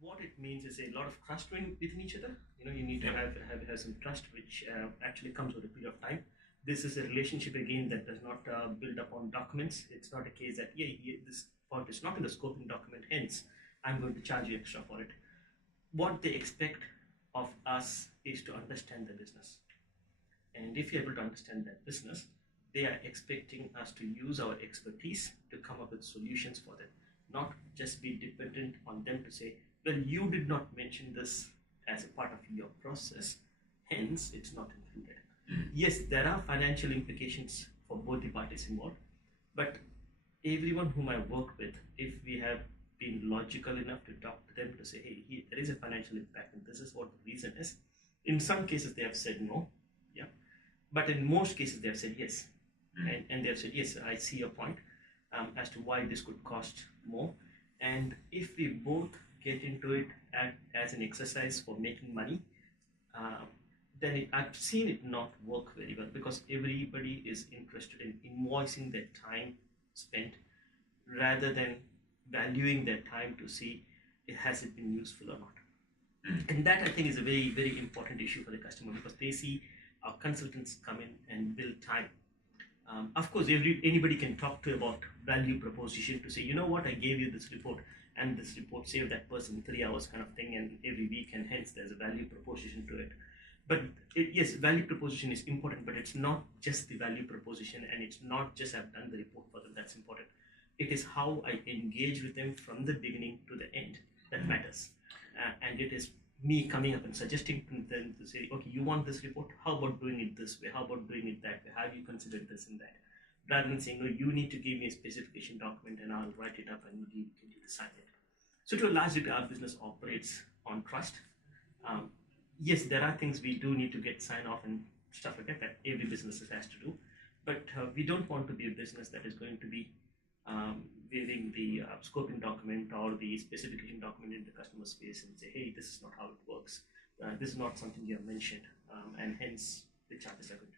What it means is a lot of trust within each other. You need to have some trust, which actually comes with a period of time. This is a relationship again that does not build up on documents. It's not a case that this part is not in the scoping document, hence I'm going to charge you extra for it. What they expect of us is to understand the business, and if you're able to understand that business, they are expecting us to use our expertise to come up with solutions for them, not just be dependent on them to say, well, you did not mention this as a part of your process, hence it's not included. Yes, there are financial implications for both the parties involved, but everyone whom I work with, if we have been logical enough to talk to them to say, hey, there is a financial impact and this is what the reason is. In some cases, they have said no, yeah, but in most cases, they have said yes. And they have said, yes, I see your point as to why this could cost more. And if we both get into it as an exercise for making money, then I've seen it not work very well, because everybody is interested in invoicing their time spent rather than valuing their time to see has it been useful or not. And that, I think, is a very, very important issue for the customer, because they see our consultants come in and build time. Of course, anybody can talk to about value proposition to say, you know what, I gave you this report and this report saved that person 3 hours kind of thing, and every week, and hence there's a value proposition to it. But yes, value proposition is important, but it's not just the value proposition, and it's not just I've done the report for them that's important. It is how I engage with them from the beginning to the end that matters. And it is me coming up and suggesting to them to say, okay, you want this report? How about doing it this way? How about doing it that way? Have you considered this and that? Rather than saying, no, you need to give me a specification document and I'll write it up and get you to sign it. So to a large degree, our business operates on trust. Yes, there are things we do need to get sign off and stuff like that every business has to do. But we don't want to be a business that is going to be waving the scoping document or the specification document in the customer space and say, hey, this is not how it works. This is not something you have mentioned, and hence the charges are going to